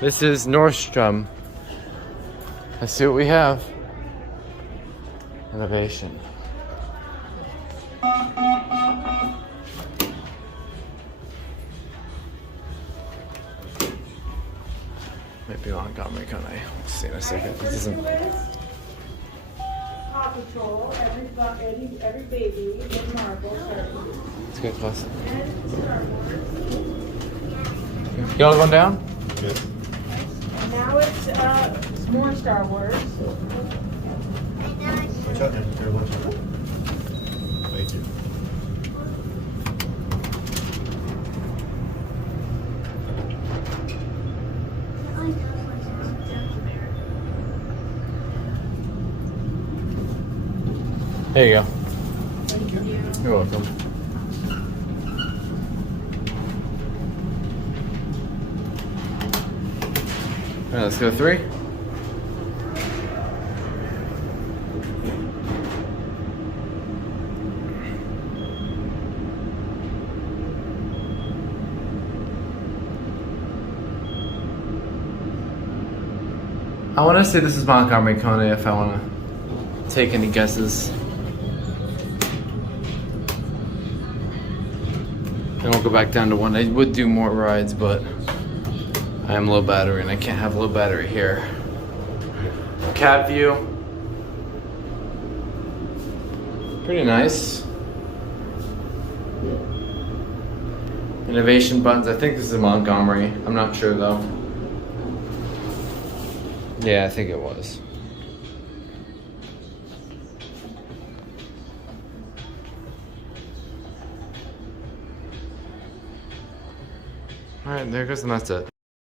This is Nordstrom. Let's see what we have. Innovation. Maybe Montgomery, KONE. We'll see in a second. This isn't. Paw Patrol, every baby, and Marvel, Let's get close. and Star Wars. Y'all going down? Good. And now it's more Star Wars. Watch out, man. Here, watch out. Thank you. There you go. Thank you. You're welcome. All right, let's go 3. I want to say this is Montgomery, KONE if I want to take any guesses. Then we'll go back down to 1. I would do more rides, but I am low battery and I can't have low battery here. Cab view. Pretty nice. Innovation buttons. I think this is Montgomery. I'm not sure though. Yeah, I think it was. Alright, there goes the that's it.